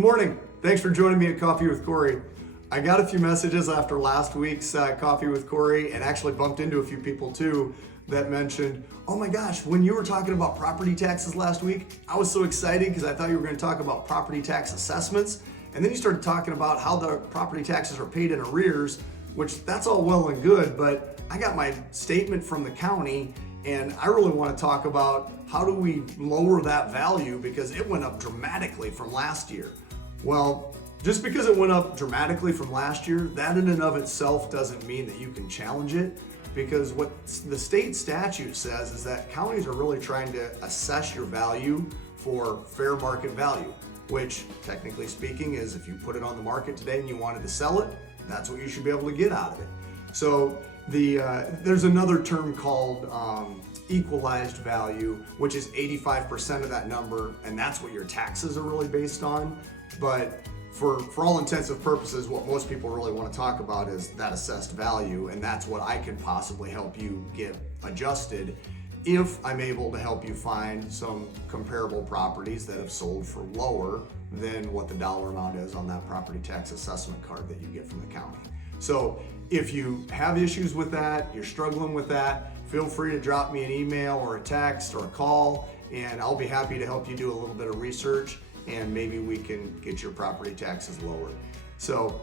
Good morning. Thanks for joining me at Coffee with KORY. I got a few messages after last week's Coffee with KORY, and actually bumped into a few people too that mentioned, oh my gosh, when you were talking about property taxes last week, I was so excited because I thought you were going to talk about property tax assessments. And then you started talking about how the property taxes are paid in arrears, which that's all well and good, but I got my statement from the county and I really want to talk about how do we lower that value because it went up dramatically from last year. Well, just because it went up dramatically from last year, that in and of itself doesn't mean that you can challenge it, because what the state statute says is that counties are really trying to assess your value for fair market value, which technically speaking is if you put it on the market today and you wanted to sell it, that's what you should be able to get out of it. So there's another term called equalized value, which is 85% of that number, and that's what your taxes are really based on. But for all intents and purposes, what most people really want to talk about is that assessed value, and that's what I could possibly help you get adjusted if I'm able to help you find some comparable properties that have sold for lower than what the dollar amount is on that property tax assessment card that you get from the county. So if you have issues with that, you're struggling with that, feel free to drop me an email or a text or a call, and I'll be happy to help you do a little bit of research, and maybe we can get your property taxes lowered. So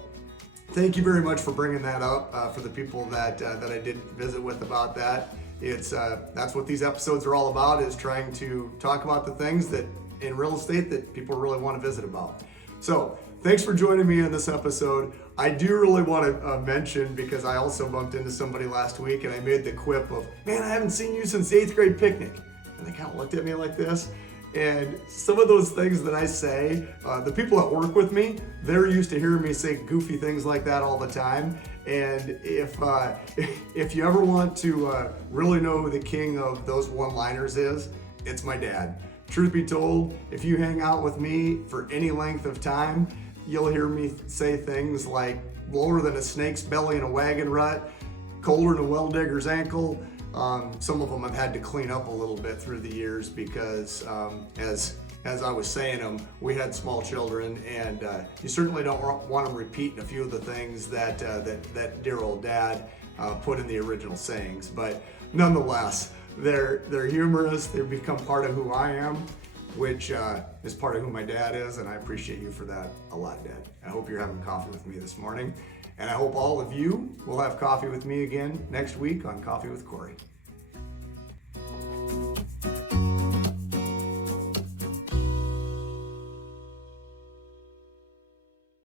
thank you very much for bringing that up for the people that I did visit with about that. It's that's what these episodes are all about, is trying to talk about the things that in real estate that people really want to visit about. So thanks for joining me in this episode. I do really want to mention, because I also bumped into somebody last week and I made the quip of, man, I haven't seen you since the 8th grade picnic. And they kind of looked at me like this. And some of those things that I say, the people that work with me, they're used to hearing me say goofy things like that all the time. And if you ever want to really know who the king of those one-liners is, it's my dad. Truth be told, if you hang out with me for any length of time, you'll hear me say things like lower than a snake's belly in a wagon rut, colder than a well digger's ankle. Some of them I've had to clean up a little bit through the years because as I was saying them, we had small children, and you certainly don't want them repeating a few of the things that dear old dad put in the original sayings. But nonetheless, they're humorous. They've become part of who I am, which is part of who my dad is, and I appreciate you for that a lot, Dad. I hope you're having coffee with me this morning, and I hope all of you will have coffee with me again next week on Coffee with KORY.